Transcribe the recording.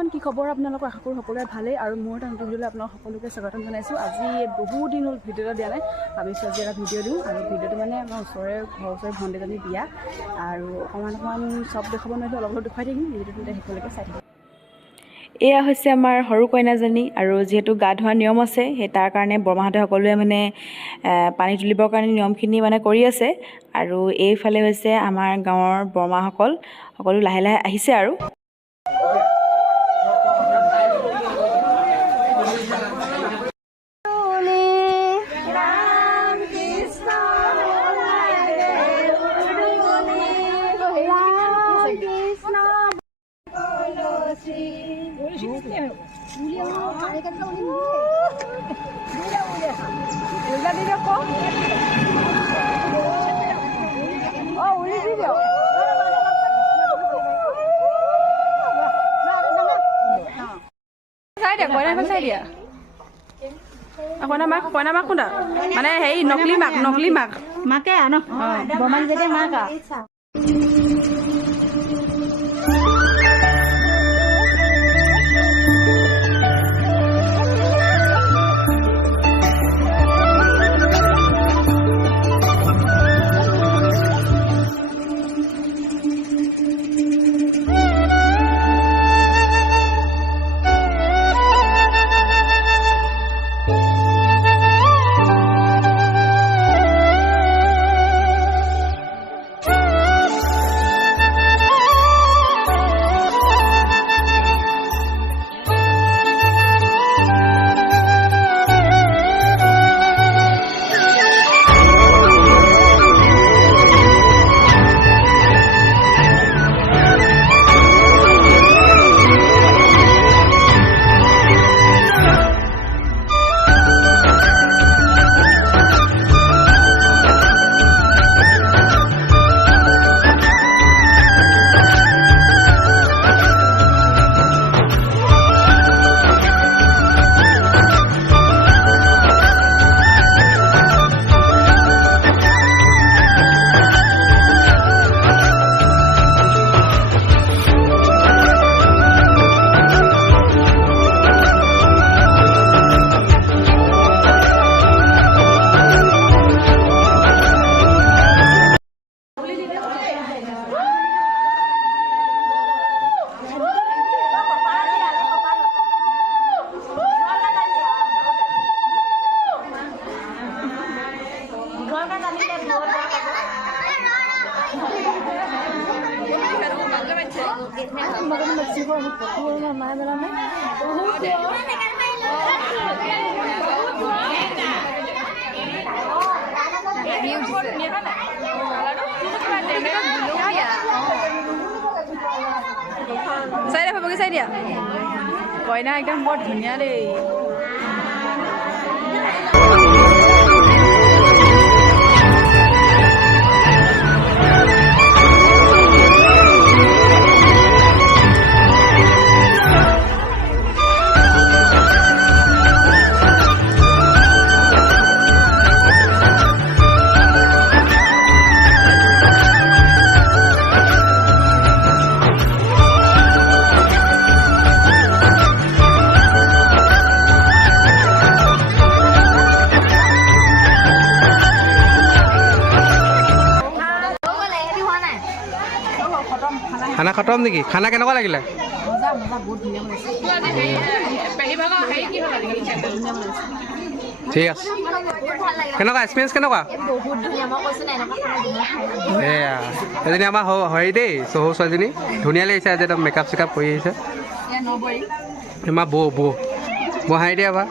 Everyone কি খবৰ আপোনালোকৰ আশা কৰোঁ সকলোৰে ভালেই আৰু মোৰ এটা নতুন ভিডিঅ'লৈ আপোনালোক সকলোকে স্বাগতম জনাইছোঁ। আজি বহুত দিন হ'ল ভিডিঅ' এটা দিয়া নাই, ভাবিছোঁ আজি এটা ভিডিঅ' দিওঁ আৰু ভিডিঅ'টো মানে আমাৰ ঘৰৰ ওচৰৰে ভণ্টিজনী বিয়া আৰু অকণমান চব দেখাব নোৱাৰিলোঁ, অলপ অলপ দেখুৱাই থাকিম। ভিডিঅ'টো শেষলৈকে চাই থাকিম। এয়া হৈছে আমাৰ সৰু কইনাজনী আৰু যিহেতু গা ধোৱা নিয়ম আছে সেই তাৰ কাৰণে বৰমাহঁতে সকলোৱে মানে পানী তুলিবৰ কাৰণে নিয়মখিনি মানে কৰি আছে আৰু এইফালে হৈছে আমাৰ গাঁৱৰ বৰমাসকল সকলো লাহে লাহে আহিছে আৰু কইনা মাক কোনটা মানে হেৰি নকলি মাক মাকে ন বৰমাক যেতিয়া মাক চাই দিয়া ভাবকে চাই দিয়া কইনা একদম বৰ ধুনীয়া দেই। খানা খতম নেকি? খানা কেনেকুৱা লাগিলে? ঠিক আছে। কেনেকুৱা এক্সপিৰিয়েঞ্চ কেনেকুৱা? এয়া এজনী আমাৰ হেৰি দেই চহু ছোৱালীজনী ধুনীয়া লাগিছে। আজি একদম মেকআপ চেকআপ কৰি আহিছে। আমাৰ বৌ হাঁহি দিয়া বা